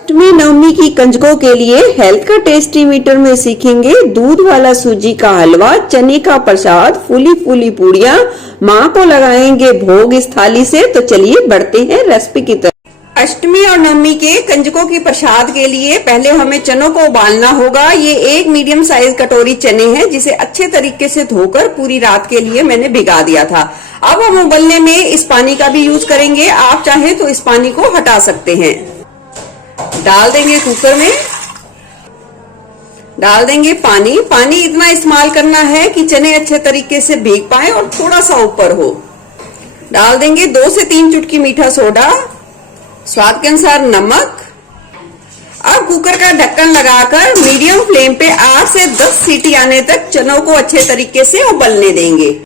अष्टमी नवमी की कंजकों के लिए हेल्थ का टेस्टी मीटर में सीखेंगे दूध वाला सूजी का हलवा, चने का प्रसाद, फूली फूली पूड़ियाँ। माँ को लगाएंगे भोग इस थाली से। तो चलिए बढ़ते हैं रेसिपी की तरफ। अष्टमी और नवमी के कंजकों की प्रसाद के लिए पहले हमें चनों को उबालना होगा। ये एक मीडियम साइज कटोरी चने हैं जिसे अच्छे तरीके से धोकर पूरी रात के लिए मैंने भिगा दिया था। अब हम उबलने में इस पानी का भी यूज करेंगे। आप चाहे तो इस पानी को हटा सकते हैं। डाल देंगे कुकर में, डाल देंगे पानी। पानी इतना इस्तेमाल करना है कि चने अच्छे तरीके से भीग पाए और थोड़ा सा ऊपर हो। डाल देंगे 2 से 3 चुटकी मीठा सोडा, स्वाद के अनुसार नमक। अब कुकर का ढक्कन लगाकर मीडियम फ्लेम पे 8 से 10 सीटी आने तक चनों को अच्छे तरीके से उबलने देंगे।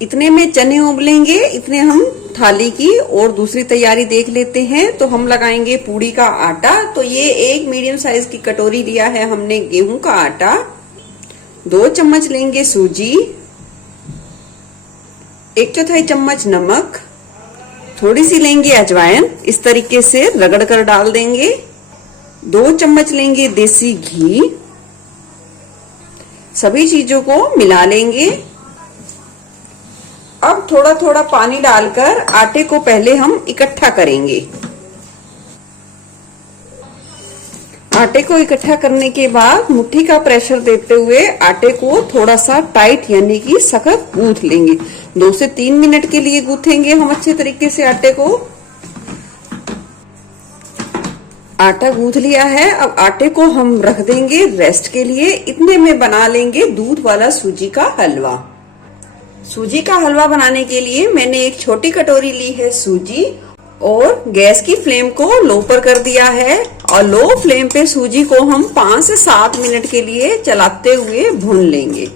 इतने में चने उबलेंगे, इतने हम थाली की और दूसरी तैयारी देख लेते हैं। तो हम लगाएंगे पूड़ी का आटा। तो ये एक मीडियम साइज की कटोरी लिया है हमने गेहूं का आटा। 2 चम्मच लेंगे सूजी, 1/4 चम्मच नमक, थोड़ी सी लेंगे अजवाइन, इस तरीके से रगड़ कर डाल देंगे। 2 चम्मच लेंगे देसी घी। सभी चीजों को मिला लेंगे। अब थोड़ा थोड़ा पानी डालकर आटे को पहले हम इकट्ठा करेंगे। आटे को इकट्ठा करने के बाद मुट्ठी का प्रेशर देते हुए आटे को थोड़ा सा टाइट यानी कि सख्त गूंथ लेंगे। 2 से 3 मिनट के लिए गूंथेंगे हम अच्छे तरीके से आटे को। आटा गूंथ लिया है। अब आटे को हम रख देंगे रेस्ट के लिए। इतने में बना लेंगे दूध वाला सूजी का हलवा। सूजी का हलवा बनाने के लिए मैंने एक छोटी कटोरी ली है सूजी और गैस की फ्लेम को लो पर कर दिया है। और लो फ्लेम पे सूजी को हम 5 से 7 मिनट के लिए चलाते हुए भून लेंगे।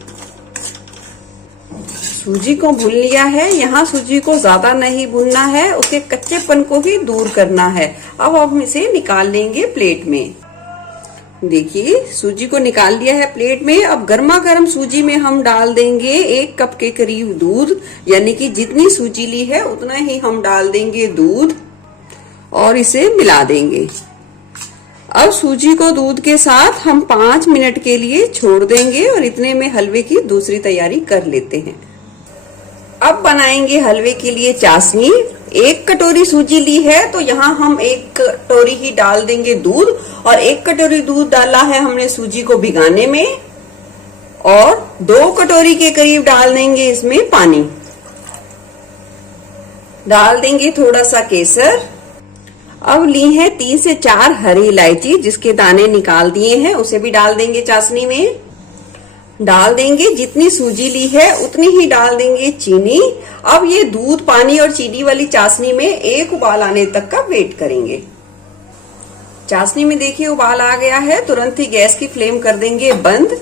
सूजी को भून लिया है। यहाँ सूजी को ज्यादा नहीं भूनना है, उसके कच्चेपन को ही दूर करना है। अब हम इसे निकाल लेंगे प्लेट में। देखिए सूजी को निकाल लिया है प्लेट में। अब गर्मा गर्म सूजी में हम डाल देंगे 1 कप के करीब दूध, यानी कि जितनी सूजी ली है उतना ही हम डाल देंगे दूध और इसे मिला देंगे। अब सूजी को दूध के साथ हम 5 मिनट के लिए छोड़ देंगे और इतने में हलवे की दूसरी तैयारी कर लेते हैं। अब बनाएंगे हलवे के लिए चाशनी। 1 कटोरी सूजी ली है तो यहाँ हम 1 कटोरी ही डाल देंगे दूध और 1 कटोरी दूध डाला है हमने सूजी को भिगाने में और 2 कटोरी के करीब डाल देंगे इसमें पानी। डाल देंगे थोड़ा सा केसर। अब ली है 3 से 4 हरी इलायची जिसके दाने निकाल दिए हैं, उसे भी डाल देंगे चाशनी में। डाल देंगे जितनी सूजी ली है उतनी ही डाल देंगे चीनी। अब ये दूध, पानी और चीनी वाली चाशनी में एक उबाल आने तक का वेट करेंगे। चाशनी में देखिए उबाल आ गया है, तुरंत ही गैस की फ्लेम कर देंगे बंद।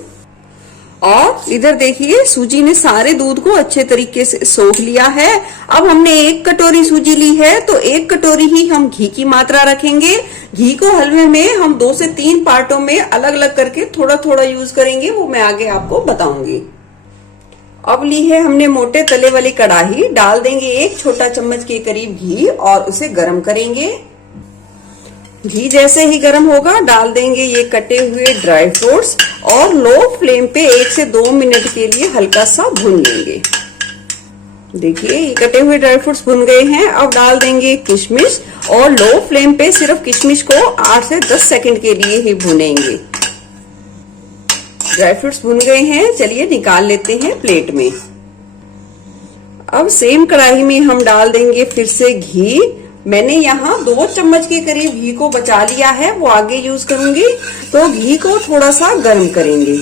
और इधर देखिए सूजी ने सारे दूध को अच्छे तरीके से सोख लिया है। अब हमने 1 कटोरी सूजी ली है तो 1 कटोरी ही हम घी की मात्रा रखेंगे। घी को हलवे में हम 2 से 3 पार्टों में अलग अलग करके थोड़ा थोड़ा यूज करेंगे, वो मैं आगे आपको बताऊंगी। अब ली है हमने मोटे तले वाली कढ़ाई। डाल देंगे 1 छोटा चम्मच के करीब घी और उसे गर्म करेंगे। घी जैसे ही गर्म होगा डाल देंगे ये कटे हुए ड्राई फ्रूट्स और लो फ्लेम पे 1 से 2 मिनट के लिए हल्का सा भून लेंगे। देखिए ये कटे हुए ड्राई फ्रूट्स भुन गए हैं। अब डाल देंगे किशमिश और लो फ्लेम पे सिर्फ किशमिश को 8 से 10 सेकंड के लिए ही भुनेंगे। ड्राई फ्रूट्स भुन गए हैं, चलिए निकाल लेते हैं प्लेट में। अब सेम कढ़ाई में हम डाल देंगे फिर से घी। मैंने यहाँ 2 चम्मच के करीब घी को बचा लिया है, वो आगे यूज करूंगी। तो घी को थोड़ा सा गर्म करेंगे।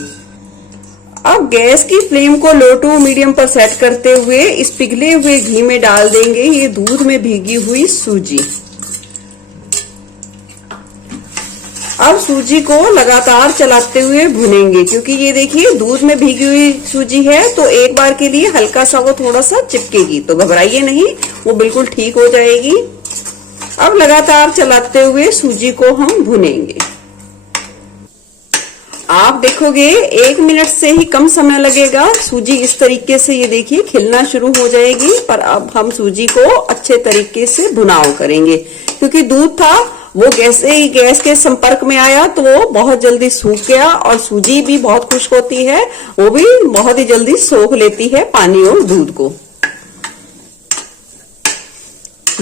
अब गैस की फ्लेम को लो टू मीडियम पर सेट करते हुए इस पिघले हुए घी में डाल देंगे ये दूध में भीगी हुई सूजी। अब सूजी को लगातार चलाते हुए भुनेंगे क्योंकि ये देखिए दूध में भीगी हुई सूजी है तो एक बार के लिए हल्का सा वो थोड़ा सा चिपकेगी, तो घबराइए नहीं, वो बिल्कुल ठीक हो जाएगी। अब लगातार चलाते हुए सूजी को हम भुनेंगे। आप देखोगे 1 मिनट से ही कम समय लगेगा। सूजी इस तरीके से ये देखिए खिलना शुरू हो जाएगी। पर अब हम सूजी को अच्छे तरीके से भुनाव करेंगे क्योंकि दूध था वो जैसे ही गैस के संपर्क में आया तो वो बहुत जल्दी सूख गया और सूजी भी बहुत खुश्क होती है, वो भी बहुत ही जल्दी सोख लेती है पानी और दूध को।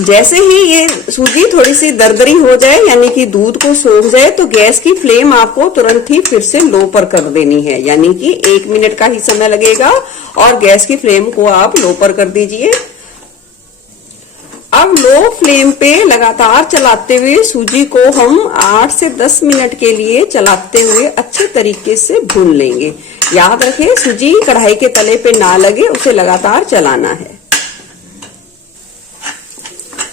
जैसे ही ये सूजी थोड़ी सी दरदरी हो जाए यानी कि दूध को सोख जाए तो गैस की फ्लेम आपको तुरंत ही फिर से लो पर कर देनी है, यानी कि 1 मिनट का ही समय लगेगा और गैस की फ्लेम को आप लो पर कर दीजिए। अब लो फ्लेम पे लगातार चलाते हुए सूजी को हम 8 से 10 मिनट के लिए चलाते हुए अच्छे तरीके से भून लेंगे। याद रखें सूजी कढ़ाई के तले पे ना लगे, उसे लगातार चलाना है।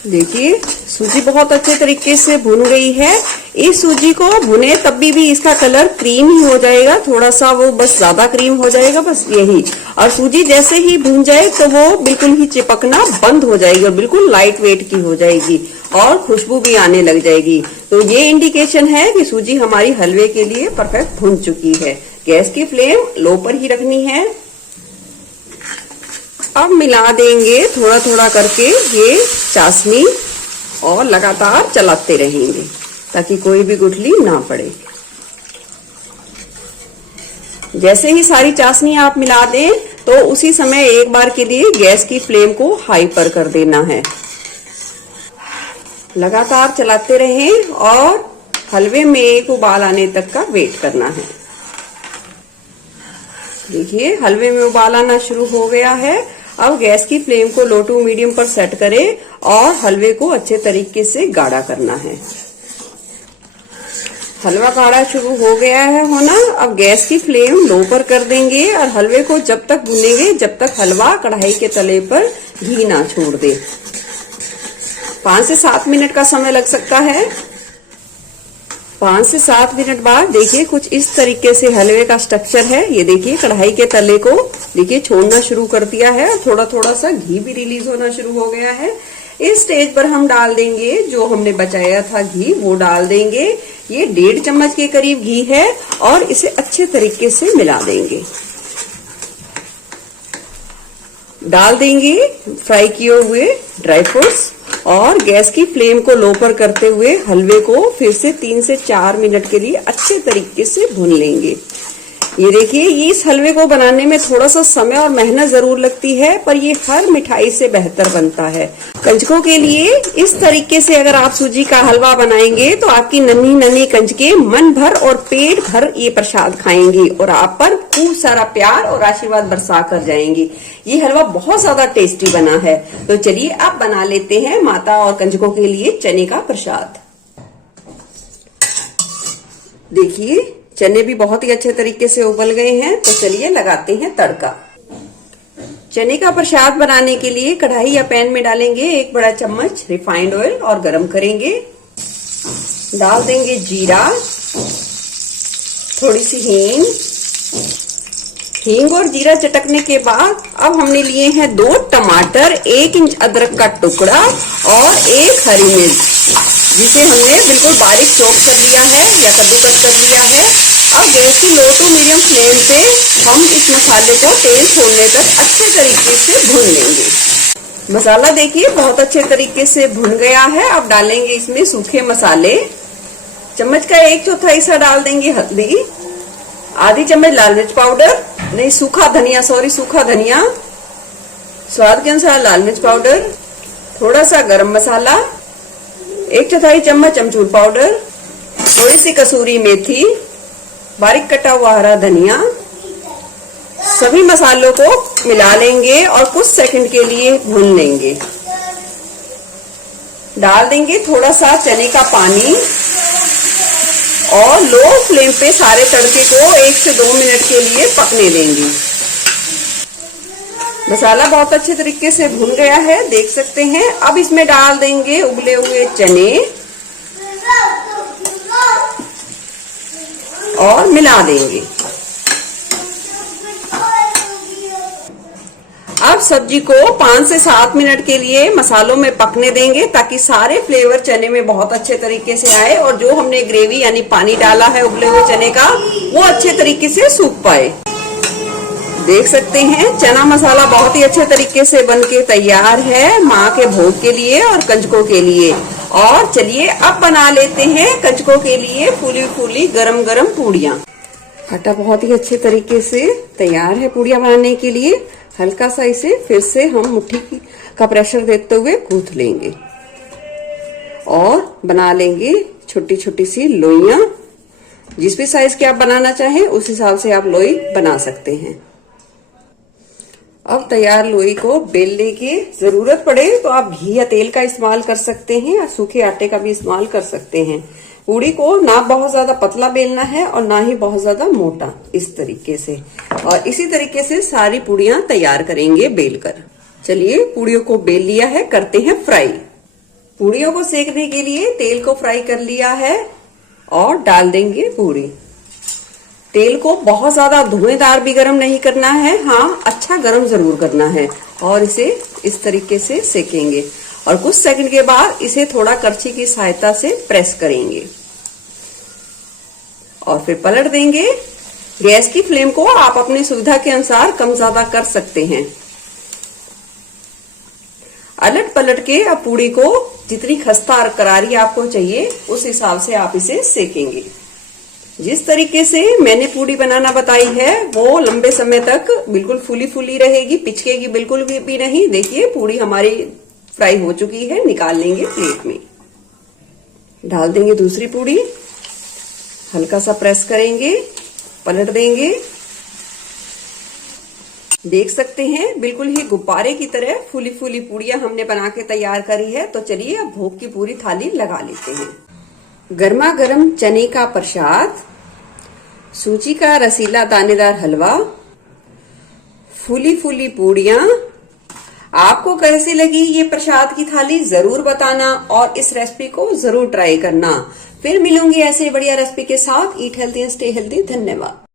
देखिए सूजी बहुत अच्छे तरीके से भुन गई है। इस सूजी को भुने तब भी इसका कलर क्रीम ही हो जाएगा, थोड़ा सा वो बस ज्यादा क्रीम हो जाएगा, बस यही। और सूजी जैसे ही भुन जाए तो वो बिल्कुल ही चिपकना बंद हो जाएगी और बिल्कुल लाइट वेट की हो जाएगी और खुशबू भी आने लग जाएगी। तो ये इंडिकेशन है कि सूजी हमारी हलवे के लिए परफेक्ट भुन चुकी है। गैस की फ्लेम लो पर ही रखनी है। अब मिला देंगे थोड़ा थोड़ा करके ये चाशनी और लगातार चलाते रहेंगे ताकि कोई भी गुठली ना पड़े। जैसे ही सारी चाशनी आप मिला दें तो उसी समय एक बार के लिए गैस की फ्लेम को हाई पर कर देना है। लगातार चलाते रहें और हलवे में एक उबाल आने तक का वेट करना है। देखिए हलवे में उबाल आना शुरू हो गया है। अब गैस की फ्लेम को लो टू मीडियम पर सेट करें और हलवे को अच्छे तरीके से गाढ़ा करना है। हलवा गाढ़ा शुरू हो गया है होना। अब गैस की फ्लेम लो पर कर देंगे और हलवे को जब तक भूनेंगे जब तक हलवा कढ़ाई के तले पर घी ना छोड़ दे। 5 से 7 मिनट का समय लग सकता है। 5 से 7 मिनट बाद देखिए कुछ इस तरीके से हलवे का स्ट्रक्चर है। ये देखिए कढ़ाई के तले को देखिए छोड़ना शुरू कर दिया है और थोड़ा थोड़ा सा घी भी रिलीज होना शुरू हो गया है। इस स्टेज पर हम डाल देंगे जो हमने बचाया था घी, वो डाल देंगे। ये 1.5 चम्मच के करीब घी है और इसे अच्छे तरीके से मिला देंगे। डाल देंगे फ्राई किए हुए ड्राई फ्रूट्स और गैस की फ्लेम को लो पर करते हुए हलवे को फिर से 3 से 4 मिनट के लिए अच्छे तरीके से भून लेंगे। ये देखिए इस हलवे को बनाने में थोड़ा सा समय और मेहनत जरूर लगती है, पर ये हर मिठाई से बेहतर बनता है। कंजकों के लिए इस तरीके से अगर आप सूजी का हलवा बनाएंगे तो आपकी नन्ही नन्ही कंजके मन भर और पेट भर ये प्रसाद खाएंगी और आप पर खूब सारा प्यार और आशीर्वाद बरसा कर जाएंगी। ये हलवा बहुत ज्यादा टेस्टी बना है। तो चलिए आप बना लेते हैं माता और कंजकों के लिए चने का प्रसाद। देखिए चने भी बहुत ही अच्छे तरीके से उबल गए हैं। तो चलिए लगाते हैं तड़का। चने का प्रसाद बनाने के लिए कढ़ाई या पैन में डालेंगे 1 बड़ा चम्मच रिफाइंड ऑयल और गरम करेंगे। डाल देंगे जीरा, थोड़ी सी हींग और जीरा चटकने के बाद अब हमने लिए हैं 2 टमाटर, 1 इंच अदरक का टुकड़ा और 1 हरी मिर्च, जिसे हमने बिल्कुल बारीक चॉप कर लिया है या कद्दूकस कर लिया है। अब गैस की लो टू मीडियम फ्लेम पे हम इस मसाले को तेल छोड़ने तक अच्छे तरीके से भून लेंगे। मसाला देखिए बहुत अच्छे तरीके से भुन गया है। अब डालेंगे इसमें सूखे मसाले। चम्मच का 1/4 हिस्सा डाल देंगे हल्दी, आधी चम्मच लाल मिर्च पाउडर, नहीं सूखा धनिया, सूखा धनिया, स्वाद के अनुसार लाल मिर्च पाउडर, थोड़ा सा गरम मसाला, 1/4 चम्मच अमचूर पाउडर, थोड़ी सी कसूरी मेथी, बारीक कटा हुआ हरा धनिया। सभी मसालों को मिला लेंगे और कुछ सेकंड के लिए भून लेंगे। डाल देंगे थोड़ा सा चने का पानी और लो फ्लेम पे सारे तड़के को 1 से 2 मिनट के लिए पकने देंगे। मसाला बहुत अच्छे तरीके से भुन गया है, देख सकते हैं। अब इसमें डाल देंगे उबले हुए चने और मिला देंगे। अब सब्जी को 5 से 7 मिनट के लिए मसालों में पकने देंगे ताकि सारे फ्लेवर चने में बहुत अच्छे तरीके से आए और जो हमने ग्रेवी यानी पानी डाला है उबले हुए चने का वो अच्छे तरीके से सूख पाए। देख सकते हैं चना मसाला बहुत ही अच्छे तरीके से बनके तैयार है माँ के भोग के लिए और कंजकों के लिए। और चलिए अब बना लेते हैं कचकों के लिए फूली फूली गरम गरम पूड़ियाँ। आटा बहुत ही अच्छे तरीके से तैयार है पूड़ियाँ बनाने के लिए। हल्का सा इसे फिर से हम मुट्ठी का प्रेशर देते हुए गूंथ लेंगे और बना लेंगे छोटी छोटी सी लोइयां। जिस भी साइज के आप बनाना चाहें उस हिसाब से आप लोई बना सकते हैं। अब तैयार लोई को बेलने की जरूरत पड़े तो आप घी या तेल का इस्तेमाल कर सकते हैं या सूखे आटे का भी इस्तेमाल कर सकते हैं। पूड़ी को ना बहुत ज्यादा पतला बेलना है और ना ही बहुत ज्यादा मोटा, इस तरीके से। और इसी तरीके से सारी पूड़ियां तैयार करेंगे बेलकर। चलिए पूड़ियों को बेल लिया है, करते हैं फ्राई। पूड़ियों को सेकने के लिए तेल को फ्राई कर लिया है और डाल देंगे पूड़ी। तेल को बहुत ज्यादा धुएंधार भी गर्म नहीं करना है, हाँ अच्छा गर्म जरूर करना है। और इसे इस तरीके से सेकेंगे और कुछ सेकंड के बाद इसे थोड़ा करछी की सहायता से प्रेस करेंगे और फिर पलट देंगे। गैस की फ्लेम को आप अपनी सुविधा के अनुसार कम ज्यादा कर सकते हैं। अलट पलट के अब पूड़ी को जितनी खस्ता और करारी आपको चाहिए उस हिसाब से आप इसे सेकेंगे। जिस तरीके से मैंने पूड़ी बनाना बताई है वो लंबे समय तक बिल्कुल फूली फूली रहेगी, पिचकेगी बिल्कुल भी नहीं। देखिए पूड़ी हमारी फ्राई हो चुकी है, निकाल लेंगे प्लेट में। डाल देंगे दूसरी पूड़ी, हल्का सा प्रेस करेंगे, पलट देंगे। देख सकते हैं बिल्कुल ही गुब्बारे की तरह फूली फूली पूड़ियां हमने बना के तैयार करी है। तो चलिए अब भोग की पूरी थाली लगा लेते हैं। गर्मा गर्म चने का प्रसाद, सूजी का रसीला दानेदार हलवा, फूली फूली पूड़ियां। आपको कैसी लगी ये प्रसाद की थाली जरूर बताना और इस रेसिपी को जरूर ट्राई करना। फिर मिलूंगी ऐसे बढ़िया रेसिपी के साथ। ईट हेल्थी एंड स्टे हेल्थी। धन्यवाद।